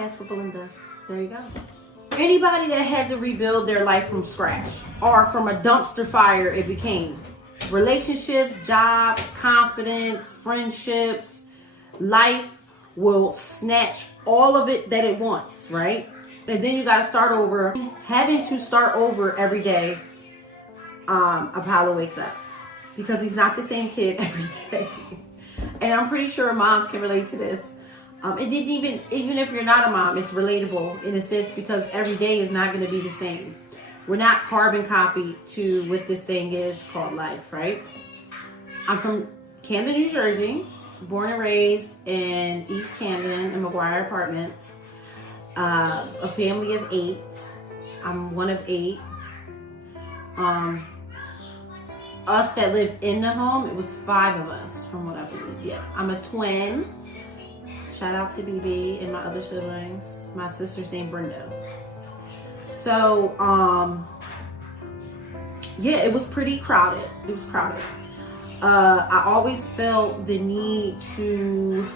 Podcast with Belinda. There you go. Anybody that had to rebuild their life from scratch or from a dumpster fire it became. Relationships, jobs, confidence, friendships, life will snatch all of it that it wants, right? And then you got to start over. Having to start over every day, Apollo wakes up because he's not the same kid every day. And I'm pretty sure moms can relate to this. It didn't even if you're not a mom, it's relatable in a sense because every day is not going to be the same. We're not carbon copied to what this thing is called life, right? I'm from Camden, New Jersey, born and raised in East Camden in McGuire Apartments. A family of 8. I'm one of 8. Us that lived in the home, it was 5 of us from what I believe. Yeah, I'm a twin. Shout out to BB and my other siblings. My sister's named Brenda. So, yeah, it was pretty crowded. It was crowded. I always felt the need to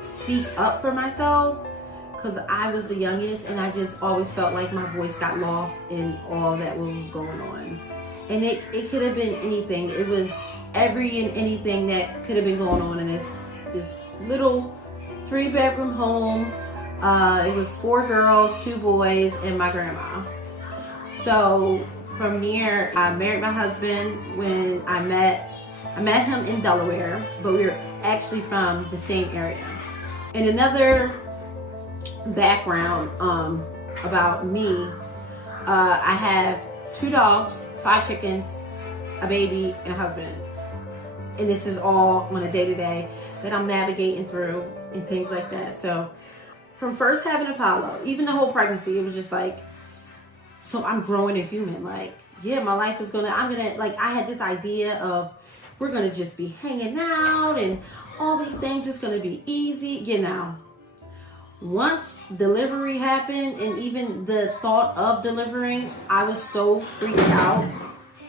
speak up for myself because I was the youngest and I just always felt like my voice got lost in all that was going on. And it could have been anything. It was every and anything that could have been going on in this little 3-bedroom home. It was 4 girls, 2 boys, and my grandma. So from there, I married my husband when I met him in Delaware, but we were actually from the same area. And another background about me, I have 2 dogs, 5 chickens, a baby, and a husband. And this is all on a day-to-day that I'm navigating through and things like that. So from first having Apollo, even the whole pregnancy, it was just like, so I'm growing a human. Like, yeah, my life is I had this idea of we're going to just be hanging out and all these things. It's going to be easy, you know. Once delivery happened and even the thought of delivering, I was so freaked out.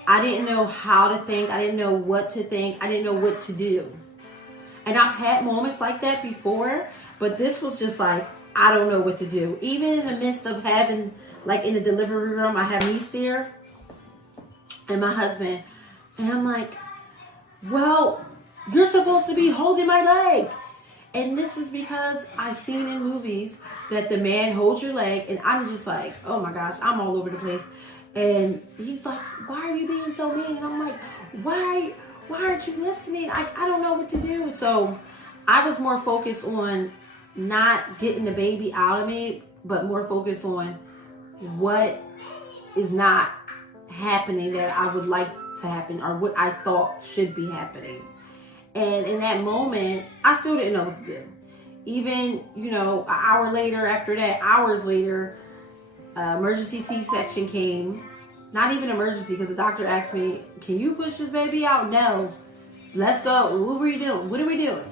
I didn't know how to think. I didn't know what to think. I didn't know what to do. And I've had moments like that before, but this was just like, I don't know what to do. Even in the midst of having, like in the delivery room, I have niece there and my husband. And I'm like, well, you're supposed to be holding my leg. And this is because I've seen in movies that the man holds your leg, and I'm just like, oh my gosh, I'm all over the place. And he's like, why are you being so mean? And I'm like, why aren't you listening? I don't know what to do. So I was more focused on not getting the baby out of me, but more focused on what is not happening that I would like to happen or what I thought should be happening. And in that moment, I still didn't know what to do. Even, an hour later, after that, hours later, emergency C-section came. Not even emergency, because the doctor asked me, can you push this baby out? No. Let's go. What were you doing? What are we doing?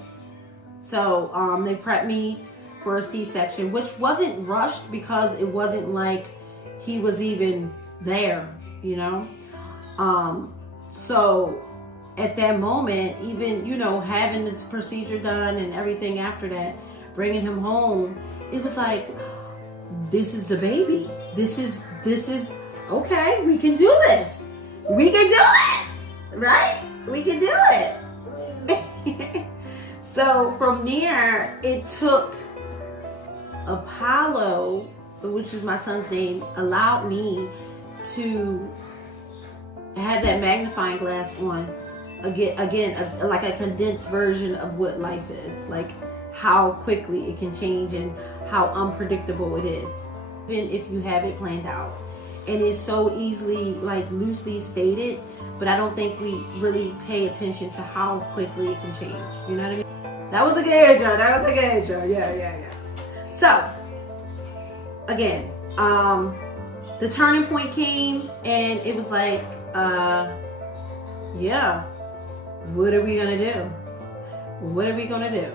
So they prepped me for a C-section, which wasn't rushed because it wasn't like he was even there, So at that moment, even, having this procedure done and everything after that, bringing him home, it was like, this is the baby. This is, okay, we can do this. We can do this, right? We can do it. So from there, it took Apollo, which is my son's name, allowed me to have that magnifying glass on again, like a condensed version of what life is, like how quickly it can change and how unpredictable it is, even if you have it planned out. And it's so easily, like, loosely stated, but I don't think we really pay attention to how quickly it can change. You know what I mean? That was a good intro. Yeah. So, again, the turning point came, and it was like, yeah, what are we gonna do? What are we gonna do?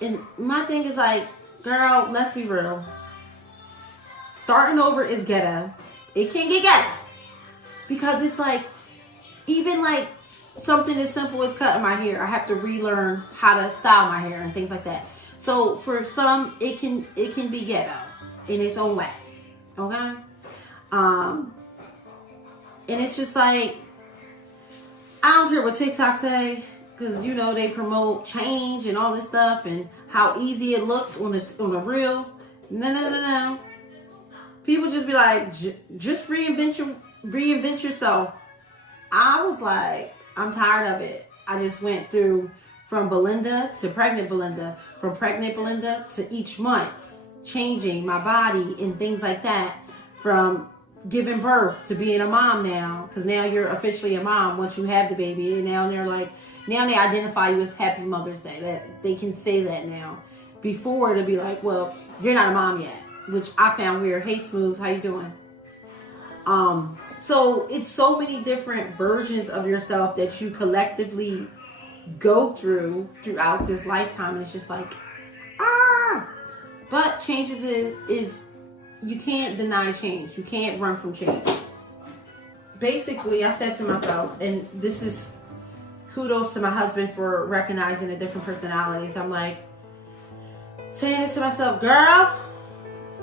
And my thing is like, girl, let's be real. Starting over is ghetto. It can get ghetto. Because it's like, even like something as simple as cutting my hair. I have to relearn how to style my hair and things like that. So for some, it can be ghetto in its own way. Okay? And it's just like, I don't care what TikTok say, because you know they promote change and all this stuff and how easy it looks on the reel. No. People just be like, just reinvent yourself. I was like, I'm tired of it. I just went through from Belinda to pregnant Belinda, from pregnant Belinda to each month, changing my body and things like that, from giving birth to being a mom now, because now you're officially a mom once you have the baby, and now they're like, now they identify you as Happy Mother's Day. That they can say that now. Before, to be like, well, you're not a mom yet, which I found weird. Hey, Smooth, how you doing? So it's so many different versions of yourself that you collectively go through throughout this lifetime, and it's just like, but change is you can't deny change. You can't run from change. Basically, I said to myself, and this is kudos to my husband for recognizing the different personalities. I'm like, saying this to myself, girl,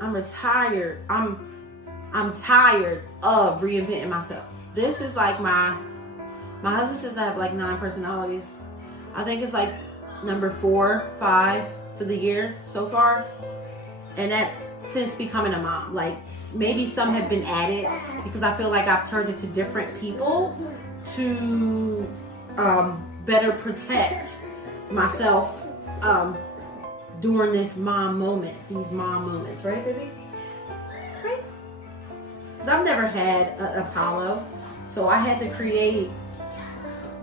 I'm retired. I'm tired of reinventing myself. This is like my husband says I have like 9 personalities. I think it's like number 4, 5 for the year so far. And that's since becoming a mom. Like, maybe some have been added because I feel like I've turned into different people to better protect myself during this mom moment, these mom moments, right, baby? Right? Because I've never had an Apollo, so I had to create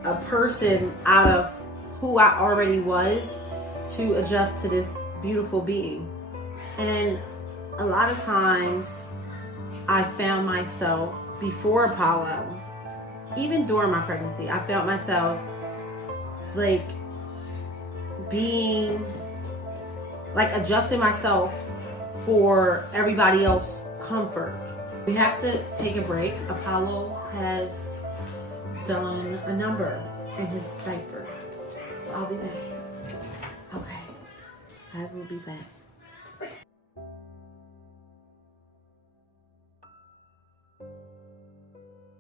a person out of who I already was to adjust to this beautiful being. And then a lot of times I found myself before Apollo, even during my pregnancy, I felt myself like being like adjusting myself for everybody else's comfort. We have to take a break. Apollo has done a number in his diaper. So I'll be back. Okay. I will be back.